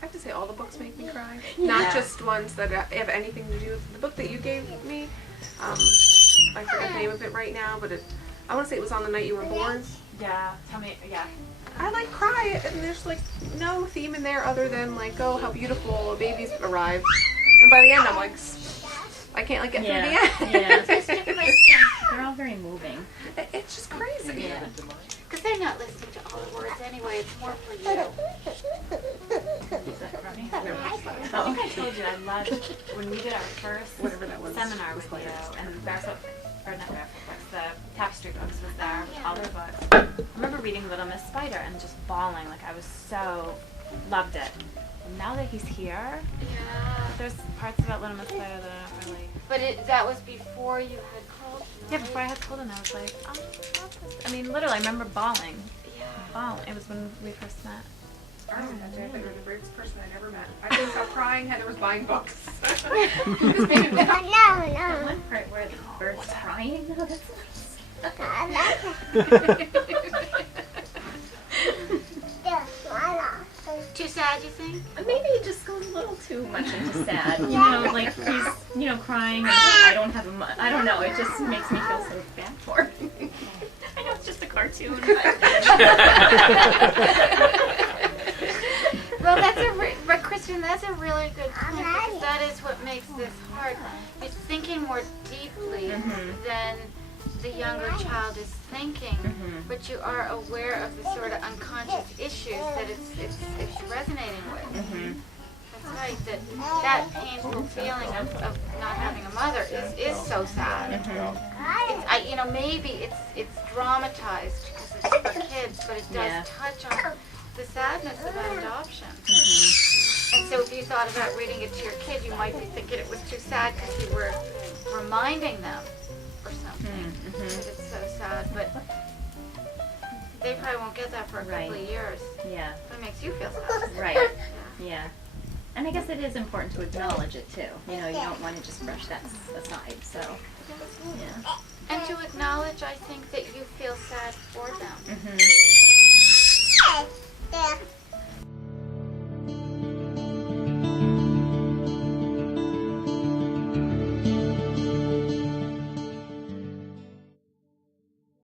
have to say all the books make me cry. Not just ones that have anything to do with the book that you gave me. I forget the name of it right now, but I want to say it was On the Night You Were Born. Yeah, tell me, yeah. I like cry, and there's like no theme in there other than like, oh, how beautiful, a baby's arrived. And by the end, I'm like, I can't like get through the end. Yeah. They're all very moving. It's just crazy. Yeah. Because they're not listening to all the words anyway. It's more for you. Is that from me? I think I told you I loved when we did our first seminar with you, and Barefoot, or not Barefoot books, the Tapestry books was there, all their books. I remember reading Little Miss Spider and just bawling, like I was so, loved it. And now that he's here, Yeah. there's parts about Little Miss Spider that I don't really... But that was before you had called. Yeah, before I had told him, I was like, oh, I love this. I mean, literally, I remember bawling. Yeah. Bawling. It was when we first met. I don't know, I thought you were the bravest person I'd ever met. I couldn't stop crying. Heather was buying books. That one part where the bird's crying, no, that's Too sad, you think? maybe it just goes a little too much into sad. You know, like he's, crying and I don't have I don't know, it just makes me feel so bad for him. I know it's just a cartoon, Well, but Kristen, that's a really good point, because that is what makes this hard. You're thinking more deeply than the younger child is thinking, but you are aware of the sort of unconscious issues that it's resonating with. That's right. That painful feeling of not having a mother is so sad. Maybe it's dramatized because it's for kids, but it does touch on the sadness about adoption. And so if you thought about reading it to your kid, you might be thinking it was too sad because you were reminding them or something that it's so sad. But they probably won't get that for a couple of years. Yeah. That makes you feel sad. Right. Yeah. And I guess it is important to acknowledge it too. You don't want to just brush that aside. So, yeah. And to acknowledge, I think, that you feel sad for them.